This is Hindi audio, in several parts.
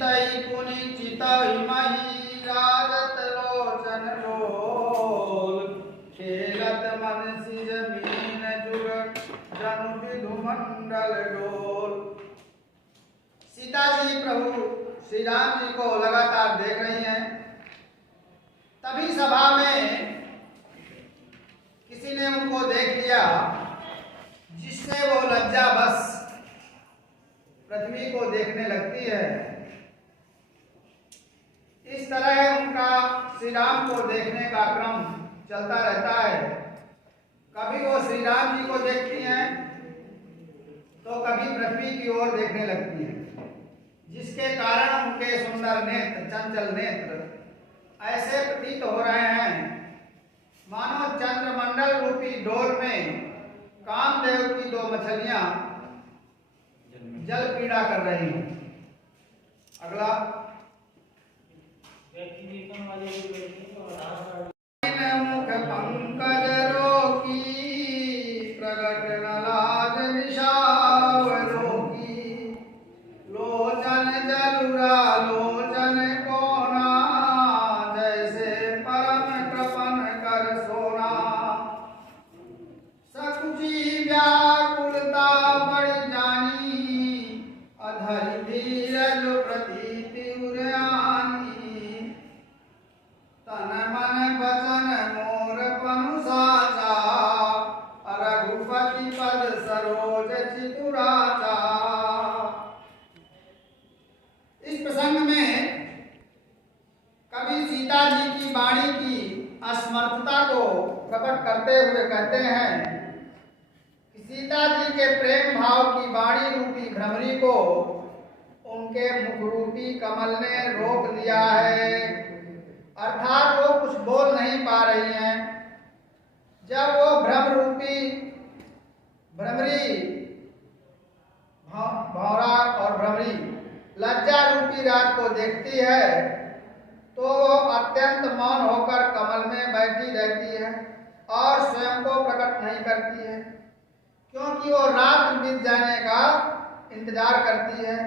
चितई पुनि चितई मही राजत लोचन लोल खेलत मन सिज मीन जुग जनु विधु मंडल डोल। सीता जी प्रभु श्री राम जी को लगातार देख रही हैं। तभी सभा में किसी ने उनको देख लिया, जिससे वो लज्जा बस पृथ्वी को देखने लगती है। इस तरह उनका श्री राम को देखने का क्रम चलता रहता है। कभी वो श्री राम जी को देखती हैं तो कभी पृथ्वी की ओर देखने लगती हैं, जिसके कारण उनके सुंदर नेत्र, चंचल नेत्र ऐसे प्रतीत हो रहे हैं मानो चंद्रमंडल रूपी डोल में कामदेव की दो मछलियां जल पीड़ा कर रही हैं। अगला मुख पंकज रोकी प्रगट न लाज निशावलोकी लोचन जलुरा लोचन कोना जैसे परम कृपन कर सोना सकुची व्याकुलता बड़ी जानी अधर धीरज प्रतीति उरयानी तन मन वचन मोर पनु साचा रघुपति पद सरोज चितुराचा। इस प्रसंग में कवि सीता जी की वाणी की असमर्थता को प्रकट करते हुए कहते हैं कि सीता जी के प्रेम भाव की वाणी रूपी भ्रमरी को उनके मुख रूपी कमल ने रोक दिया है, अर्थात वो कुछ बोल नहीं पा रही हैं। जब वो भ्रम रूपी भ्रमरी भौरा और भ्रमरी लज्जा रूपी रात को देखती है तो वो अत्यंत मौन होकर कमल में बैठी रहती है और स्वयं को प्रकट नहीं करती है, क्योंकि वो रात बीत जाने का इंतजार करती है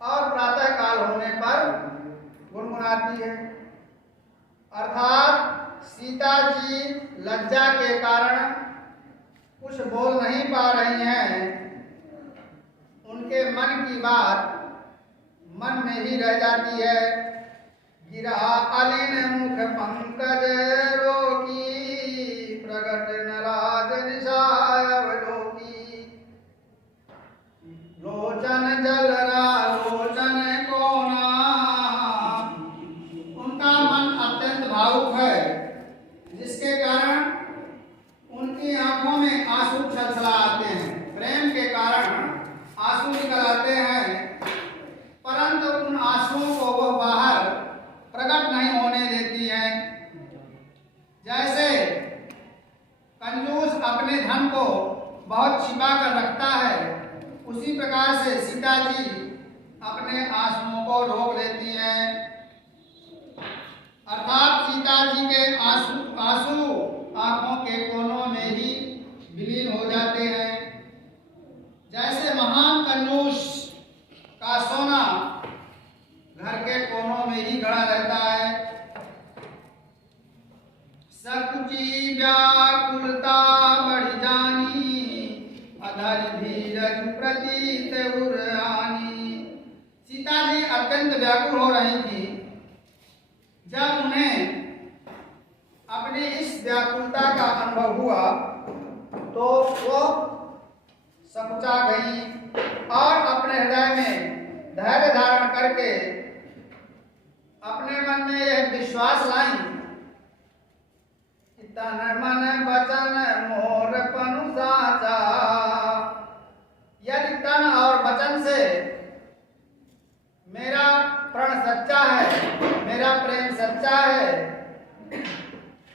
और प्रातः काल होने पर गुनगुनाती है। अर्थात सीता जी लज्जा के कारण कुछ बोल नहीं पा रही हैं। उनके मन की बात मन में ही रह जाती है। गिरा अलिन मुख पंकज रोकी प्रगट नराज निशावलोकी लोचन जलरा लोचन कोना। उनका मन अत्यंत भावुक है, जिसके कारण उनकी आंखों में आंसू छलछला आते हैं। प्रेम के कारण आंसू निकल आते हैं, परंतु उन आंसुओं को वो बाहर प्रकट नहीं होने देती है। जैसे कंजूस अपने धन को बहुत छिपा कर रखता है, उसी प्रकार से सीता जी अपने आंसुओं को रोक लेती हैं। अर्थात सीता जी के आंसू आंखों के कोनों में ही विलीन हो जाते हैं। जैसे महान कंजूस का सोना घर के कोनों में ही गड़ा रहता है। सकुची व्याकुलता बढ़ी जानी अधर धीरज प्रतीत उरयानी। सीता जी अत्यंत व्याकुल हो रही थी। जब उन्हें अपनी इस व्याकुलता का अनुभव हुआ तो वो सकुचा गई और अपने हृदय में धैर्य धारण करके अपने मन में यह विश्वास लाई कि तन मन वचन मोर पनु साचा। यदि तन और वचन से मेरा प्रण सच्चा है, मेरा प्रेम सच्चा है,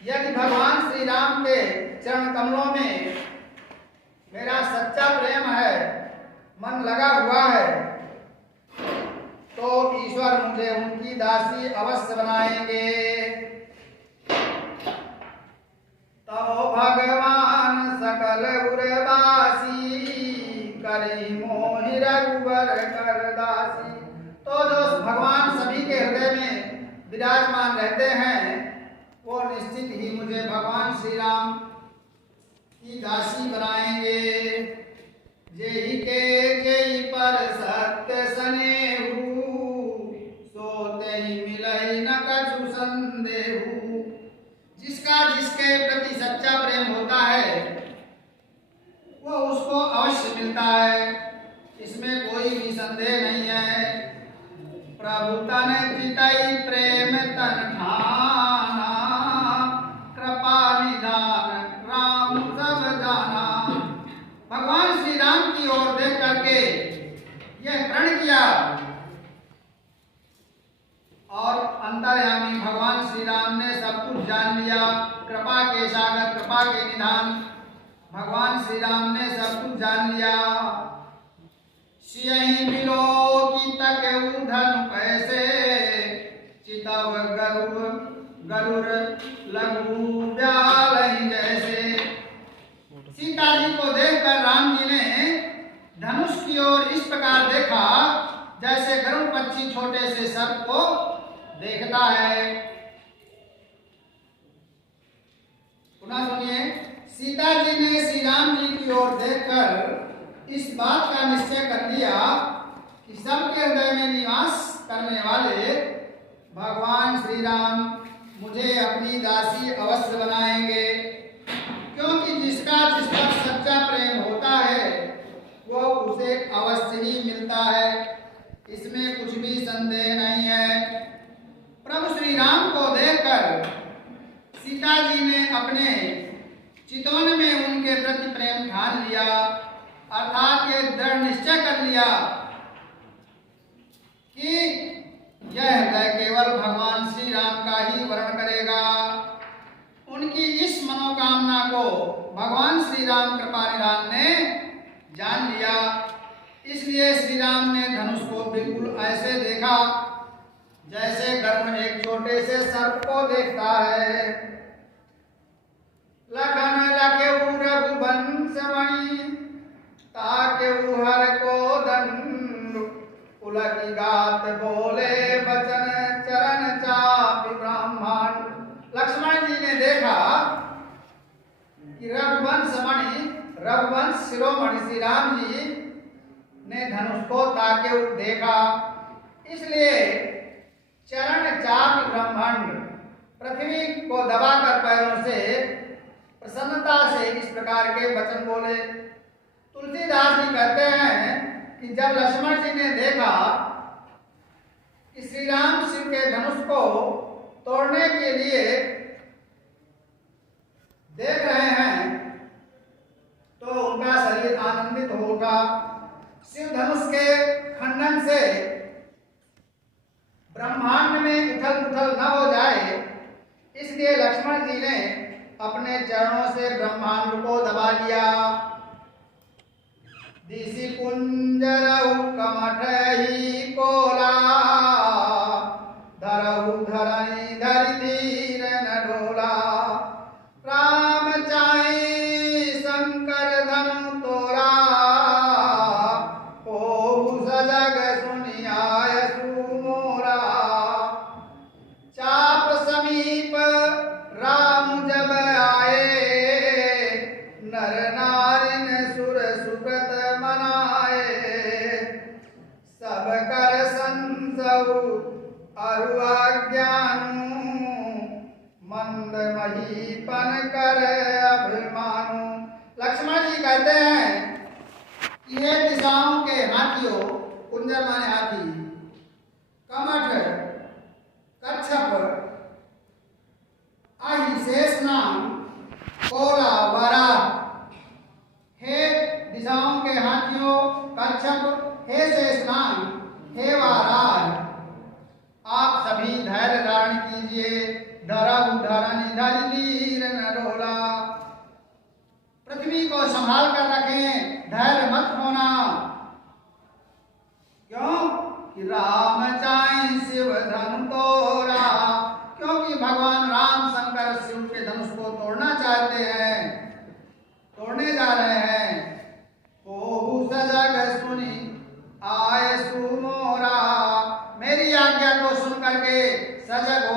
यदि भगवान श्री राम के चरण कमलों में मेरा सच्चा प्रेम है, मन लगा हुआ है, तो ईश्वर मुझे उनकी दासी अवश्य बनाएंगे। तो भगवान सकल उर्वासी करी मोहि रघुवर कर दासी। तो जो विराजमान रहते हैं वो निश्चित ही मुझे भगवान श्री राम की दासी बनाएंगे। जेहि के जेहि पर सत्य सनेहु, सोते ही मिलई न कछु संदेहु। जिसका जिसके प्रति सच्चा प्रेम होता है वो उसको अवश्य मिलता है, इसमें कोई भी संदेह नहीं है। प्रभु तन चितई प्रेम तन ठाना, कृपा निधान राम सब जाना। भगवान श्री राम की ओर देख करके यह प्रण किया और अंतर्यामी भगवान श्री राम ने सब कुछ जान लिया। कृपा के सागर, कृपा के निधान भगवान श्री राम ने सब कुछ जान लिया। सियहि बिलो की तकउ धनु पैसे, चितव गरुड़ लघु ब्यालहि जैसे। सीता जी को देखकर राम जी ने धनुष की ओर इस प्रकार देखा जैसे गरुड़ पक्षी छोटे से सर्प को देखता है। पुनः सुनिए, सीता जी ने श्री राम जी की ओर देखकर इस बात का निश्चय कर लिया कि सबके हृदय में निवास करने वाले भगवान श्री राम मुझे अपनी दासी अवश्य बनाएंगे, क्योंकि जिसका जिस पर सच्चा प्रेम होता है वो उसे अवश्य ही मिलता है, इसमें कुछ भी संदेह नहीं है। प्रभु श्री राम को देखकर सीता जी ने अपने चितवन में उनके प्रति प्रेम ठान लिया, अर्थात ये दृढ़ निश्चय कर लिया कि यह हृदय केवल भगवान श्री राम का ही वर्ण करेगा। उनकी इस मनोकामना को भगवान श्री राम कृपानिधान ने जान लिया, इसलिए श्री राम ने धनुष को बिल्कुल ऐसे देखा जैसे गरुड़ एक छोटे से सर्प को देखता है। लखन लखेउ रघुवंश मणि, ताकेउ हर को दंड। उलकी गात बोले बचन, चरण चापि ब्रह्मांड। लक्ष्मण जी ने देखा कि रघुवंश मणि, रघुवंश शिरोमणि श्री राम जी ने धनुष को ताके देखा, इसलिए चरण चापि ब्रह्मांड, पृथ्वी को दबाकर पैरों से प्रसन्नता से इस प्रकार के वचन बोले। तुलसीदास जी कहते हैं कि जब लक्ष्मण जी ने देखा कि श्री राम शिव के धनुष को तोड़ने के लिए देख रहे हैं तो उनका शरीर आनंदित हो उठा। शिव धनुष के खंडन से ब्रह्मांड में उथल पुथल न हो जाए, इसलिए लक्ष्मण जी ने अपने चरणों से ब्रह्मांड को दबा लिया। दिशि कुंजरहु कमठहि कोला, धरहु धरणी धरि धीर न डोला। राम चाहि शंकर धनु तोरा, होहु सजग सुनियाय सुमोरा। चाप समीप राम जब आए, नर नारिन सुर सुकृत मनाए। सब कर संसौ अरु अज्ञानु, मंद महीपन कर अभिमानु। लक्ष्मण जी कहते हैं कि ये दिशाओं के हाथियों, कुंजर माने हाथी, कमठ, कच्छप, आही शेषनाग, कोला, वराह, हे दिशाओं के हाथियों, कच्छप, हे शेषनाग, हे वराह, आप सभी धैर्य धारण कीजिए। धरहु धरणी धरि धीर न डोला। पृथ्वी को संभाल कर रखें, धैर्य मत होना। क्यों कि राम चाहि शिव धनु तोरा, क्योंकि भगवान राम शंकर शिव के धनुष को तोड़ना चाहते हैं, तोड़ने जा रहे हैं। होहु सजग सुनी आय सुमोरा, मेरी आज्ञा को सुन करके सजग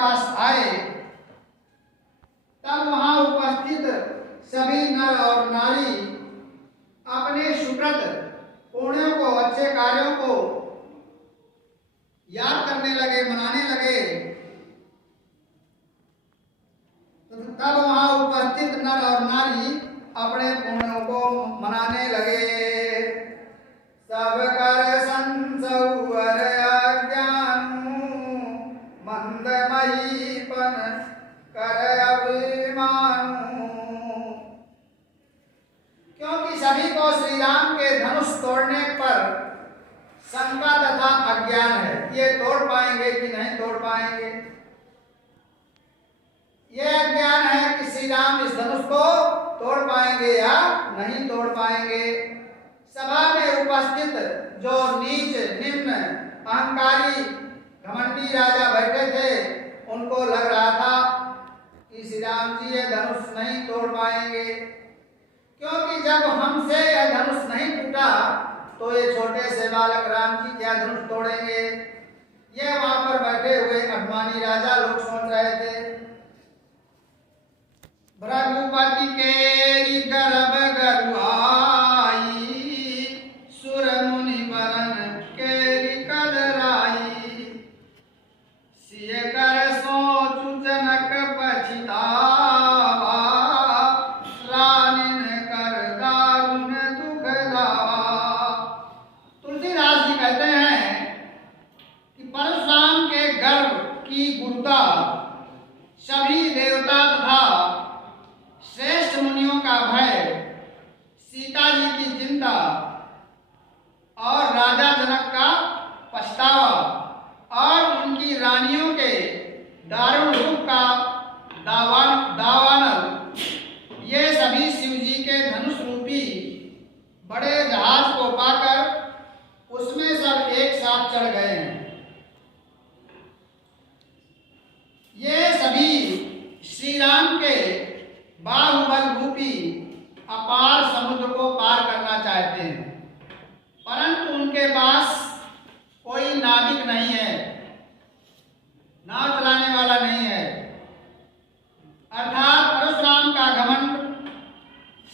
पास आए तब वहां उपस्थित सभी नर और नारी अपने सुकृत पुण्यों को, अच्छे कार्यों को याद करने लगे, मनाने लगे। तब वहां उपस्थित नर और नारी अपने पुण्यों को मनाने लगे। सब कर संसौवर अज्ञानु, मंद महीपन कर अभिमानु। क्योंकि सभी को श्री राम के धनुष तोड़ने पर शंका तथा अज्ञान है, ये तोड़ पाएंगे कि नहीं तोड़ पाएंगे। ये अज्ञान है कि श्री राम इस धनुष को तोड़ पाएंगे या नहीं तोड़ पाएंगे। सभा में उपस्थित जो नीच, निम्न, अहंकारी, घमंडी राजा बैठे थे, उनको लग रहा था कि श्री राम जी ये धनुष नहीं तोड़ पाएंगे, क्योंकि जब हमसे यह धनुष नहीं टूटा तो ये छोटे से बालक राम जी क्या धनुष तोड़ेंगे। ये वहां पर बैठे हुए अभिमानी राजा लोग सोच रहे थे। भृगुपति केरी गर्भ गरुआई, सुर मुनि वरन केरी कलराई। सिय कर सोचु जनक पछितावा, रानिन कर दारुण दुख दावा। तुलसीदास जी कहते हैं कि परशुराम के गर्भ की गुरुता सभी देवता तथा श्रेष्ठ मुनियों का भय, सीता जी की चिंता और राजा जनक का पछतावा और उनकी रानियों के दारुण रूप का दावानल, ये सभी शिव जी के धनुष रूपी बड़े जहाज को पाकर उसमें सब एक साथ चढ़ गए हैं। ये सभी श्री राम के बाहुबल रूपी अपार समुद्र को पार करना चाहते हैं, परंतु उनके पास कोई नाविक नहीं है, नाव चलाने वाला नहीं है। अर्थात परशुराम का घमंड,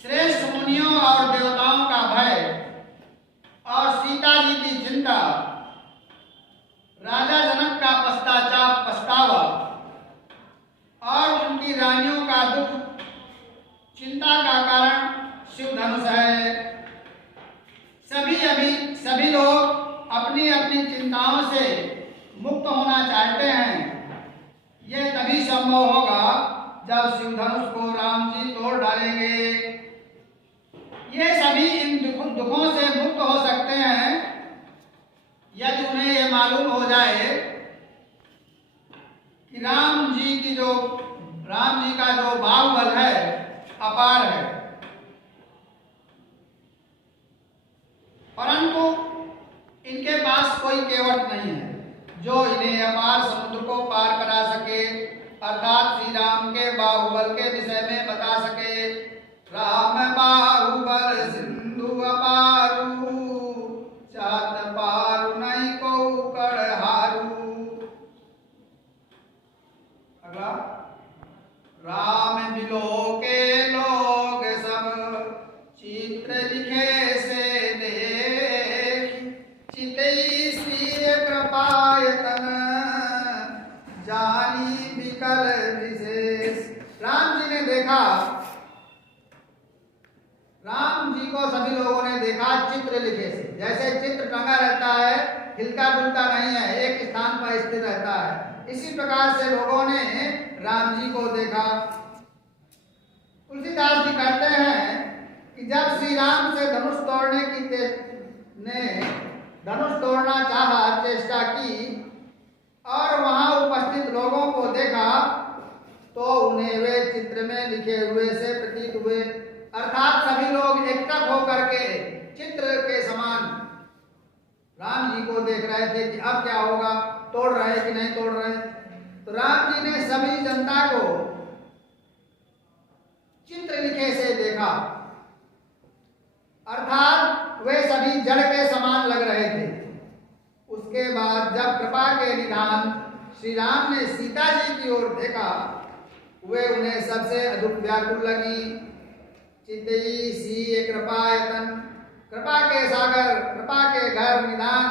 श्रेष्ठ मुनियों और देवताओं का भय और सीता जी की चिंता, राजा जनक का पछतावा और उनकी रानियों का दुख, चिंता का कारण शिव धनुष है। सभी लोग अपनी अपनी चिंताओं से मुक्त होना चाहते हैं। यह तभी संभव होगा जब शिव धनुष को राम जी तोड़ डालेंगे। ये सभी इन दुखों से मुक्त हो सकते हैं यदि उन्हें यह मालूम हो जाए कि राम जी का जो बाहुबल है अपार है, परंतु इनके पास कोई केवट नहीं है जो इन्हें अपार समुद्र को पार करा सके, अर्थात श्री राम के बाहुबल के विषय में बता सके। राम बाहुबल सिंधु अपारू, चात पारू नहीं को कड़हारू। अगला, राम बिलो के लोग सब चित्र लिखे से देख, चितई श्री कृपायतन जानी विकल विशेष। राम जी ने देखा, राम जी को सभी लोगों ने देखा चित्र लिखे से, जैसे चित्र टंगा रहता है, हिलता डुलता नहीं है, एक स्थान पर स्थिर रहता है, इसी प्रकार से लोगों ने राम जी को देखा। तुलसीदास जी कहते हैं कि जब श्री राम से धनुष तोड़ना चाहा, चेष्टा की और वहां उपस्थित लोगों को देखा तो उन्हें वे चित्र में लिखे हुए से प्रतीत हुए, अर्थात सभी लोग एकटक होकर के चित्र के समान राम जी को देख रहे थे कि अब क्या होगा, तोड़ रहे कि नहीं तोड़ रहे। तो राम जी ने सभी जनता को चित्र लिखे से देखा, अर्थात वे सभी जड़ के समान लग रहे थे। उसके बाद जब कृपा के निधान श्री राम ने सीता जी की ओर देखा, वे उन्हें सबसे अधिक व्याकुल लगी। चितई सी कृपायतन, कृपा के सागर, कृपा के घर निधान।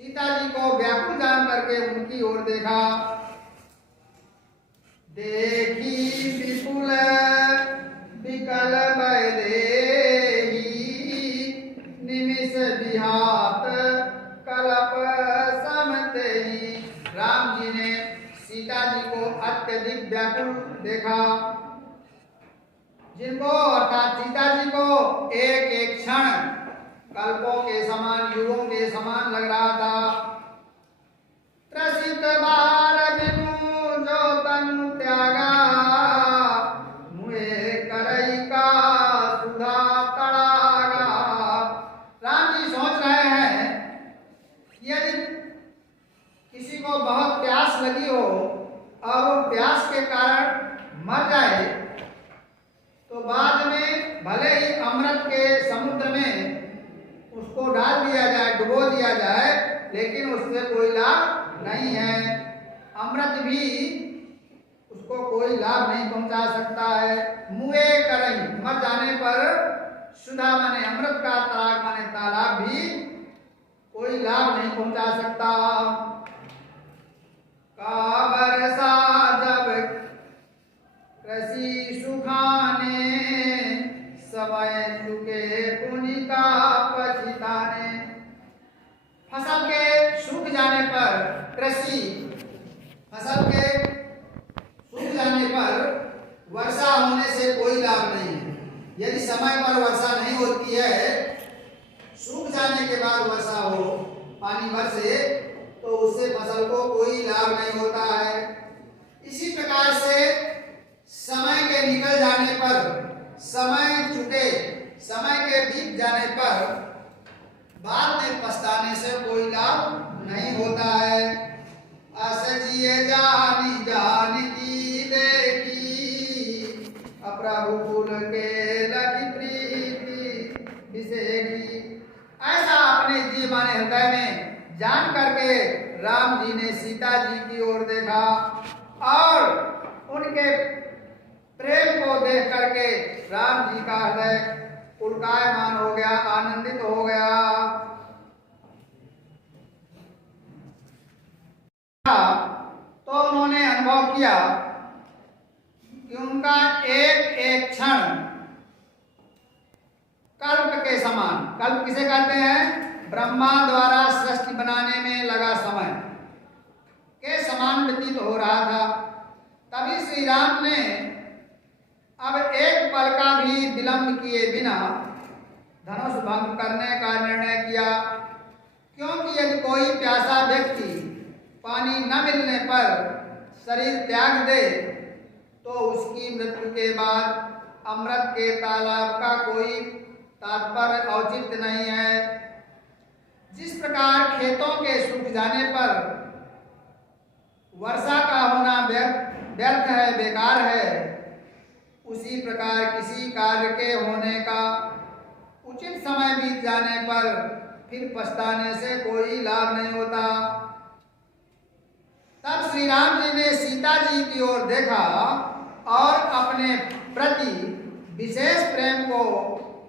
सीता जी को व्याकुल जान करके उनकी ओर देखा। देखी विपुल विकल देही, निमिष विहात कलप समते ही। राम जी ने सीता जी को अत्यधिक व्याकुल देखा, जिनको अर्थात सीता जी को एक एक क्षण कल्पों के समान, युगों के समान लग रहा था। त्रसित बार बिनु जो तनु त्यागा, मुए करई का सुधा तड़ागा। राम जी सोच रहे हैं कि यदि किसी को बहुत प्यास लगी हो और वो प्यास के कारण मर जाए, तो बाद में भले ही अमृत के समुद्र में उसको डाल दिया जाए, डुबो दिया जाए, लेकिन उससे कोई लाभ नहीं है। अमृत भी उसको कोई लाभ नहीं पहुंचा सकता है। मुए करई, मर जाने पर सुधा माने अमृत का, तड़ाग माने तालाब भी कोई लाभ नहीं पहुंचा सकता। का बरसा जब कृषि सुखाने, समय चुके पुनि का पछिताने। फसल के सूख जाने पर, कृषि फसल के सूख जाने पर वर्षा होने से कोई लाभ नहीं है। यदि समय पर वर्षा नहीं होती है, सूख जाने के बाद वर्षा हो, पानी बरसे, तो उससे फसल को कोई लाभ नहीं होता है। इसी प्रकार से समय के निकल जाने पर, समय चुके, समय के बीत जाने पर बाद में पछताने से कोई लाभ नहीं होता है। असजिए जानी जान की देखी, अप्रभु कुल के लखी प्रीति विषेखी। ऐसा अपने जी माने हृदय में जान करके राम जी ने सीता जी की ओर देखा और उनके प्रेम को देख करके राम जी का हृदय पुलकायमान हो गया, आनंदित हो गया। तो उन्होंने अनुभव किया कि उनका एक एक क्षण कल्प के समान, कल्प किसे कहते हैं? ब्रह्मा द्वारा सृष्टि बनाने में लगा समय के समान व्यतीत हो रहा था। तभी श्री राम ने अब एक पल का भी विलंब किए बिना धनुष भंग करने का निर्णय किया, क्योंकि यदि कोई प्यासा व्यक्ति पानी न मिलने पर शरीर त्याग दे, तो उसकी मृत्यु के बाद अमृत के तालाब का कोई तात्पर्य औचित्य नहीं है। जिस प्रकार खेतों के सूख जाने पर वर्षा का होना व्यर्थ है, बेकार है, उसी प्रकार किसी कार्य के होने का उचित समय बीत जाने पर फिर पछताने से कोई लाभ नहीं होता। तब श्री राम जी ने सीता जी की ओर देखा और अपने प्रति विशेष प्रेम को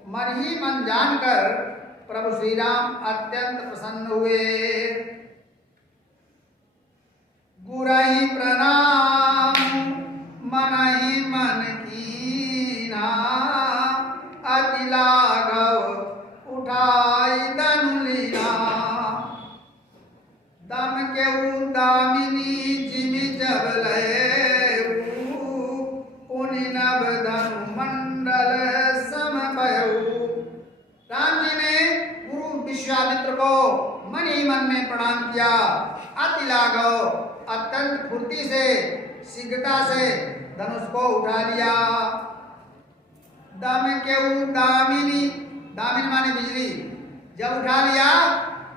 मन ही मन जानकर प्रभु श्री राम अत्यंत प्रसन्न हुए। गुरहि प्रणाम मनहि मन कीना, अति लाघव उठाई धनु लीना। दम केहू दामिनी जिमि जब लयऊ, पुनि नभ धनु मंडल सम भयऊ। राम जी ने गुरु विश्वामित्र को मन ही मन में प्रणाम किया। अति लाघव, अत्यंत फुर्ती से, शीघ्रता से धनुष को उठा लिया। दम केहू दामिनी, दामिनी माने बिजली, जब उठा लिया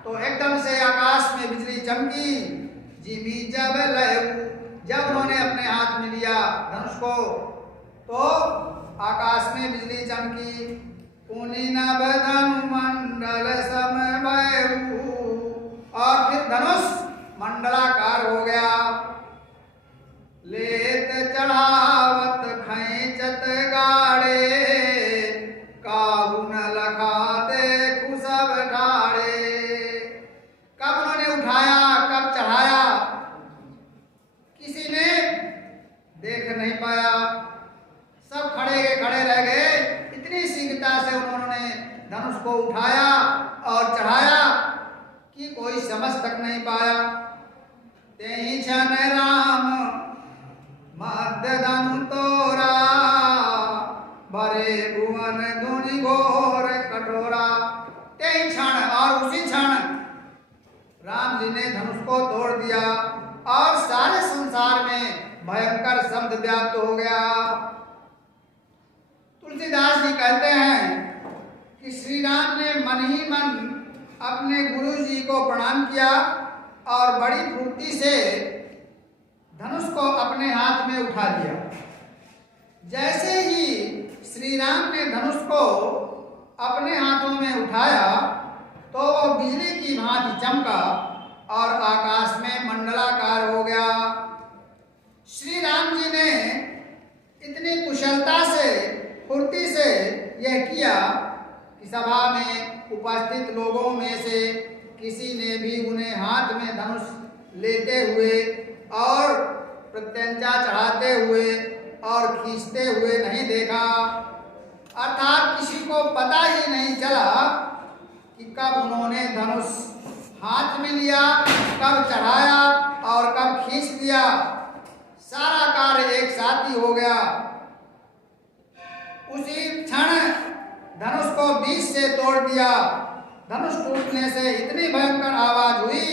तो एकदम से आकाश में बिजली चमकी। जिमी जब लयऊ, जब उन्होंने अपने हाथ में लिया धनुष को, तो आकाश में बिजली चमकी। पुनि नभ धनु मंडल सम भयऊ, और फिर धनुष मंडलाकार हो कि कोई समझ तक नहीं पाया। तेहि क्षण राम मध्य धनु तोरा, भरे भुवन धुनि घोर कठोरा। तेहि क्षण, और उसी क्षण राम जी ने धनुष को तोड़ दिया और सारे संसार में भयंकर शब्द व्याप्त हो गया। तुलसीदास जी कहते हैं कि श्री राम ने मन ही मन अपने गुरु जी को प्रणाम किया और बड़ी फुर्ती से धनुष को अपने हाथ में उठा लिया। जैसे ही श्री राम ने धनुष को अपने हाथों में उठाया तो वो बिजली की भांति चमका और आकाश में मंडलाकार हो गया। श्री राम जी ने इतनी कुशलता से, फुर्ती से यह किया कि सभा में उपस्थित लोगों में से किसी ने भी उन्हें हाथ में धनुष लेते हुए और प्रत्यंचा चढ़ाते हुए और खींचते हुए नहीं देखा। अर्थात किसी को पता ही नहीं चला कि कब उन्होंने धनुष हाथ में लिया, कब चढ़ाया और कब खींच लिया। सारा कार्य एक साथ ही हो गया। उसी क्षण धनुष को बीच से तोड़ दिया। धनुष टूटने से इतनी भयंकर आवाज हुई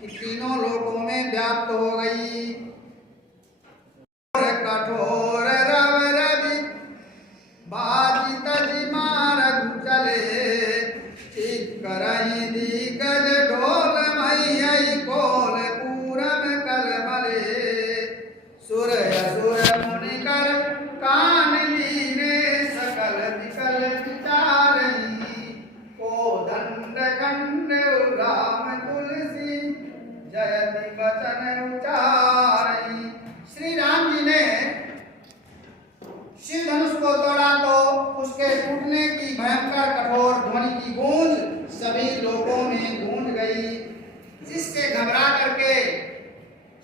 कि तीनों लोकों में व्याप्त हो गई। कठोर रव रवि बाजी तजी मारग चले, करही दिग्गज ढोल मई कोल पूरब कल मले। सुर असुर मुनि कर कान लीने, सकल विकल विचारही को दंड खंड राम तुलसी जयति वचन उचारही। श्री राम जी ने शिव धनुष को तोड़ा तो उसके टूटने की भयंकर कठोर ध्वनि की गूंज सभी लोगों में गूंज गई, जिससे घबरा करके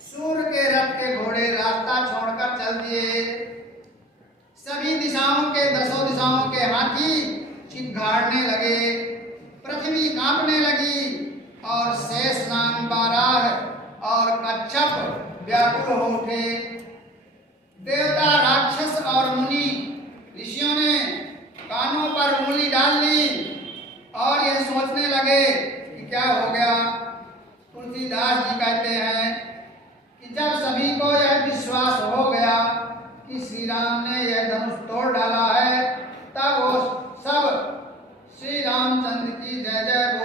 सूर्य के रथ के घोड़े रास्ता छोड़कर चल दिए। सभी दिशाओं के, दसों दिशाओं के हाथी चित्घाड़ने लगे, पृथ्वी कांपने लगी और शेष नाग, बाराह और कच्छप व्याकुल हो उठे। देवता, राक्षस और मुनि ऋषियों ने कानों पर उंगली डाल ली और यह सोचने लगे कि क्या हो गया। तुलसीदास जी कहते हैं कि जब सभी को यह विश्वास हो गया कि श्री राम ने यह धनुष तोड़ डाला है, तब वो सब श्री रामचंद्र की जय जय